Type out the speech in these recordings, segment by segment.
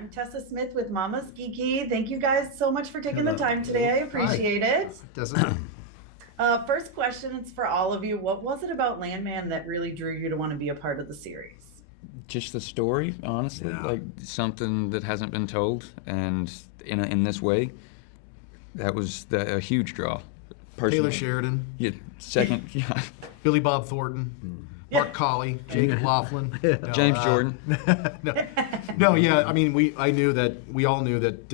I'm Tessa Smith with MamasGeeky. Thank you guys so much for taking the Hello. time today. I appreciate it. Doesn't First question, it's for all of you. What was it about Landman that really drew you to want to be a part of the series? Just the story, honestly, Yeah. like something that hasn't been told, and in this way, that was a huge draw. Taylor Personally. Sheridan, Yeah, second, yeah. Billy Bob Thornton, Mark Collie, Jacob Lofland, no, James Jordan. no, yeah. I mean, we all knew that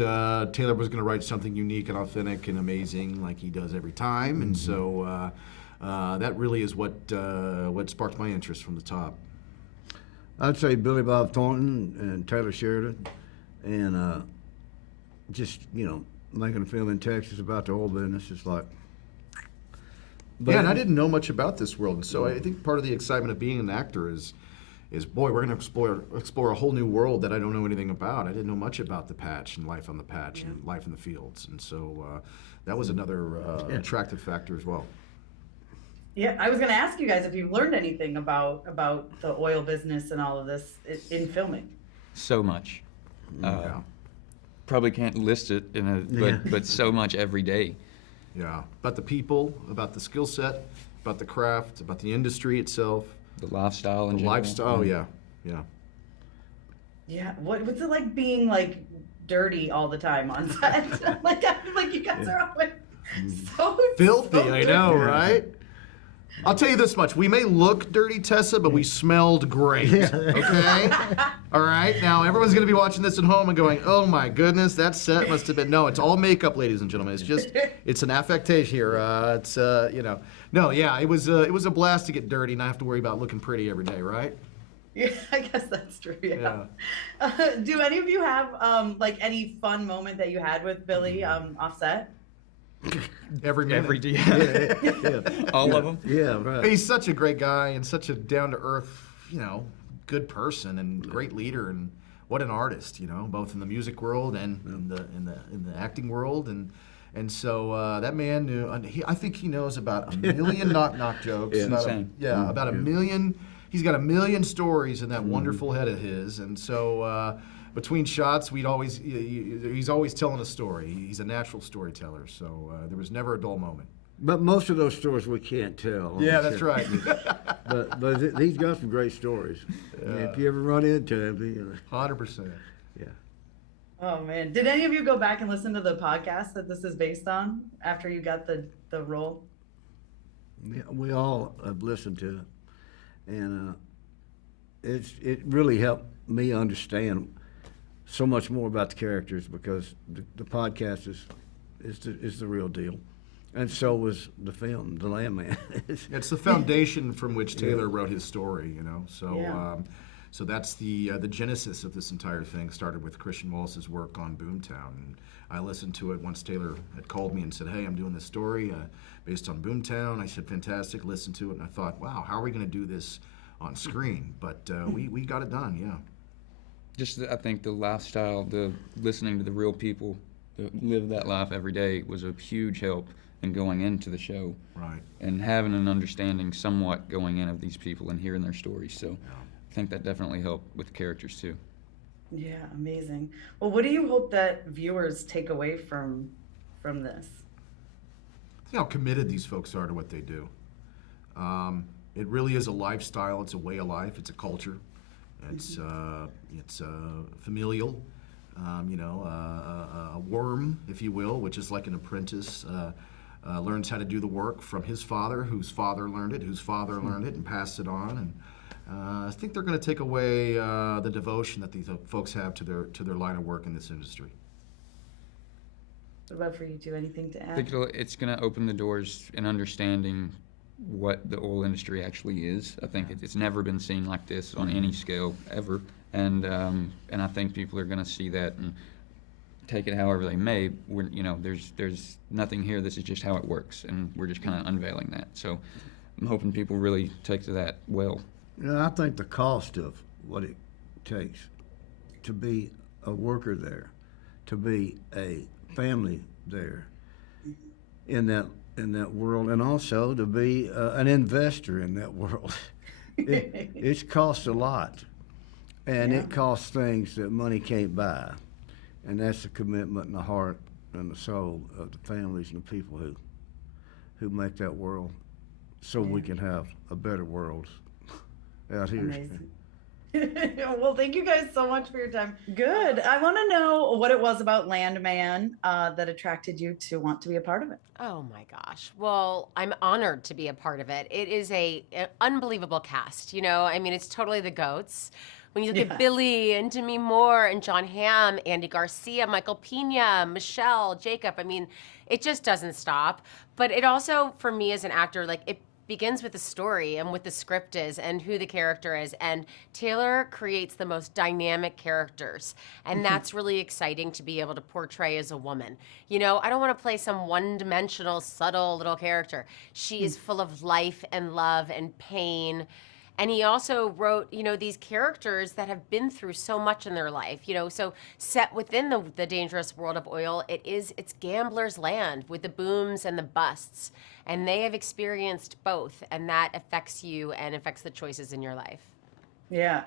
Taylor was going to write something unique and authentic and amazing, like he does every time, and so that really is what sparked my interest from the top. I'd say Billy Bob Thornton and Taylor Sheridan, and just making a film in Texas about the oil business is like. Yeah, and I didn't know much about this world, and so I think part of the excitement of being an actor is boy, we're going to explore a whole new world that I don't know anything about. I didn't know much about the patch and life on the patch and life in the fields, and so that was another attractive factor as well. Yeah, I was going to ask you guys if you've learned anything about the oil business and all of this in filming. So much. Yeah. Probably can't list it but so much every day. Yeah, about the people, about the skill set, about the craft, about the industry itself, The lifestyle and the lifestyle. Oh, yeah, yeah. Yeah, what's it like being like dirty all the time on set? like you guys are always so Filthy, so I know, dirty. right? I'll tell you this much. We may look dirty, Tessa, but we smelled great, okay? All right? Now, everyone's going to be watching this at home and going, oh, my goodness, that set must have been... No, it's all makeup, ladies and gentlemen. It's just, it's an affectation here. No, yeah, it was a blast to get dirty and not have to worry about looking pretty every day, right? Yeah, I guess that's true. Yeah. Do any of you have like any fun moment that you had with Billy off set? Every minute. Every day. Yeah. All of them. Yeah, right. He's such a great guy and such a down-to-earth, good person and great leader, and what an artist, both in the music world and in the acting world, and so that man knew. I think he knows about a million knock jokes. Yeah. Insane. About a million. He's got a million stories in that wonderful head of his, and so between shots, he's always telling a story. He's a natural storyteller, so there was never a dull moment. But most of those stories we can't tell. on Yeah, the that's set. right. But he's got some great stories. If you ever run into him, 100%. yeah. Oh man, did any of you go back and listen to the podcast that this is based on after you got the role? Yeah, we all have listened to it, and it really helped me understand so much more about the characters, because the podcast is the real deal, and so was the film, The Landman. It's the foundation from which Taylor wrote his story, So, Yeah. so that's the genesis of this entire thing. Started with Christian Wallace's work on Boomtown, and I listened to it once Taylor had called me and said, "Hey, I'm doing this story based on Boomtown." I said, "Fantastic." Listened to it, and I thought, "Wow, how are we going to do this on screen?" But we got it done, yeah. Just I think the lifestyle, the listening to the real people that live that life every day was a huge help in going into the show. Right. And having an understanding somewhat going in of these people and hearing their stories. So I think that definitely helped with the characters too. Yeah, amazing. Well, what do you hope that viewers take away from this? See how committed these folks are to what they do. It really is a lifestyle. It's a way of life. It's a culture. It's familial. A worm, if you will, which is like an apprentice, learns how to do the work from his father, whose father learned it, and passed it on. And I think they're going to take away the devotion that these folks have to their line of work in this industry. What about for you? Do you have anything to I add? think it's going to open the doors in understanding what the oil industry actually is. I think it's never been seen like this on any scale ever, and I think people are going to see that and take it however they may. There's nothing here. This is just how it works, and we're just kind of unveiling that. So I'm hoping people really take to that well. I think the cost of what it takes to be a worker there, to be a family there in that world, and also to be an investor in that world, it's cost a lot. And Yeah. it costs things that money can't buy. And that's the commitment and the heart and the soul of the families and the people who make that world so we can have a better world out here. Amazing. Well, thank you guys so much for your time. Good. I want to know what it was about Landman that attracted you to want to be a part of it. Oh my gosh. Well, I'm honored to be a part of it. It is an unbelievable cast. You know, I mean, it's totally the GOATs. When you look at Billy and Demi Moore and John Hamm, Andy Garcia, Michael Pena, Michelle, Jacob, I mean, it just doesn't stop. But it also, for me as an actor, like it begins with the story and what the script is and who the character is. And Taylor creates the most dynamic characters. And that's really exciting to be able to portray as a woman. You know, I don't want to play some one-dimensional, subtle little character. She is full of life and love and pain. And he also wrote, you know, these characters that have been through so much in their life, you know, so set within the dangerous world of oil, it's gambler's land with the booms and the busts. And they have experienced both, and that affects you and affects the choices in your life. Yeah.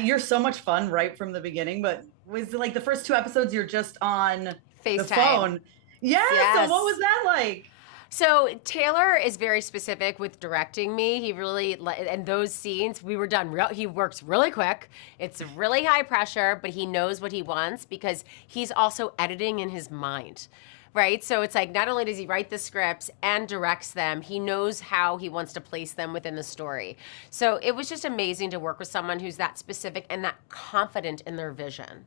You're so much fun right from the beginning, but was it like the first 2 episodes you're just on FaceTime. the phone? Yeah. Yes. So what was that like? So Taylor is very specific with directing me. He really, and those scenes, we were done. He works really quick. It's really high pressure, but he knows what he wants because he's also editing in his mind, right? So it's like not only does he write the scripts and directs them, he knows how he wants to place them within the story. So it was just amazing to work with someone who's that specific and that confident in their vision.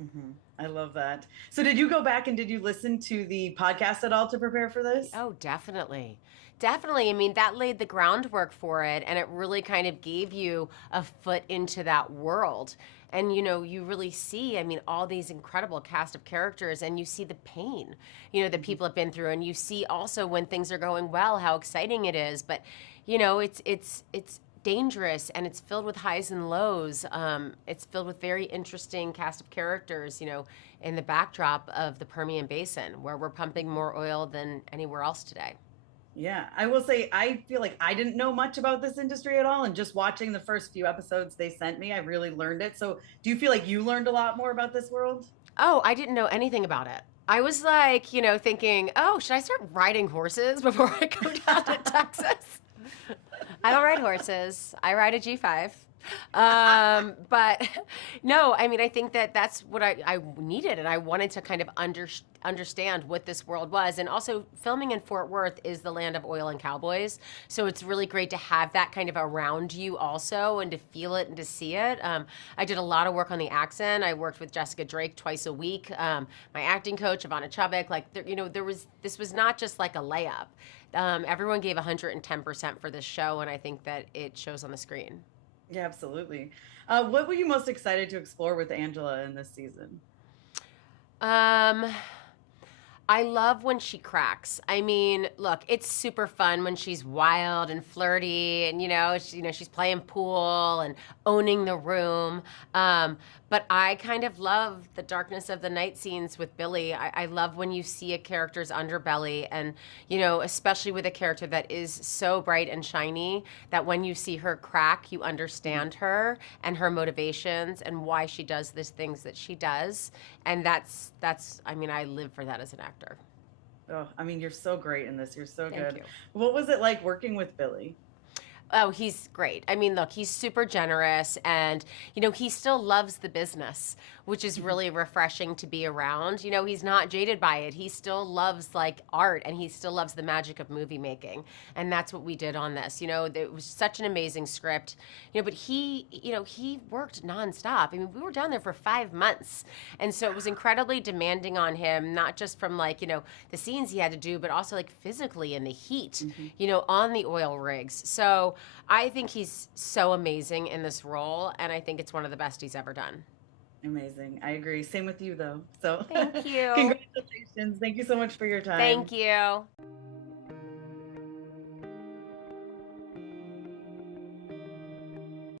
Mm-hmm. I love that. So did you go back and did you listen to the podcast at all to prepare for this? Oh, definitely. Definitely. I mean, that laid the groundwork for it, and it really kind of gave you a foot into that world. And, you know, you really see, I mean, all these incredible cast of characters, and you see the pain, you know, that people have been through. And you see also when things are going well, how exciting it is. But, you know, it's dangerous, and it's filled with highs and lows. It's filled with very interesting cast of characters, you know, in the backdrop of the Permian Basin, where we're pumping more oil than anywhere else today. Yeah, I will say I feel like I didn't know much about this industry at all, and just watching the first few episodes they sent me, I really learned it. So do you feel like you learned a lot more about this world? Oh, I didn't know anything about it. I was like, you know, thinking, oh, should I start riding horses before I go down to Texas? I don't ride horses. I ride a G5. But no, I mean, I think that that's what I needed, and I wanted to kind of understand what this world was. And also, filming in Fort Worth is the land of oil and cowboys, so it's really great to have that kind of around you also, and to feel it and to see it. I did a lot of work on the accent. I worked with Jessica Drake twice a week. My acting coach, Ivana Chubbuck, like, you know, this was not just like a layup. Everyone gave 110% for this show, and I think that it shows on the screen. Yeah, absolutely. What were you most excited to explore with Angela in this season? I love when she cracks. I mean, look, it's super fun when she's wild and flirty, and she's playing pool and owning the room. But I kind of love the darkness of the night scenes with Billy. I love when you see a character's underbelly, and especially with a character that is so bright and shiny, that when you see her crack, you understand her and her motivations and why she does these things that she does. And that's I mean, I live for that as an actor. Oh, I mean, you're so great in this. You're so Thank good. you. What was it like working with Billy? Oh, he's great. I mean, look, he's super generous, and, he still loves the business, which is really refreshing to be around. He's not jaded by it. He still loves, like, art, and he still loves the magic of movie making. And that's what we did on this. It was such an amazing script. But he worked nonstop. I mean, we were down there for 5 months. And so it was incredibly demanding on him, not just from, like, the scenes he had to do, but also, like, physically in the heat, on the oil rigs. So I think he's so amazing in this role, and I think it's one of the best he's ever done. Amazing. I agree. Same with you, though. So Thank you. Congratulations. Thank you so much for your time. Thank you.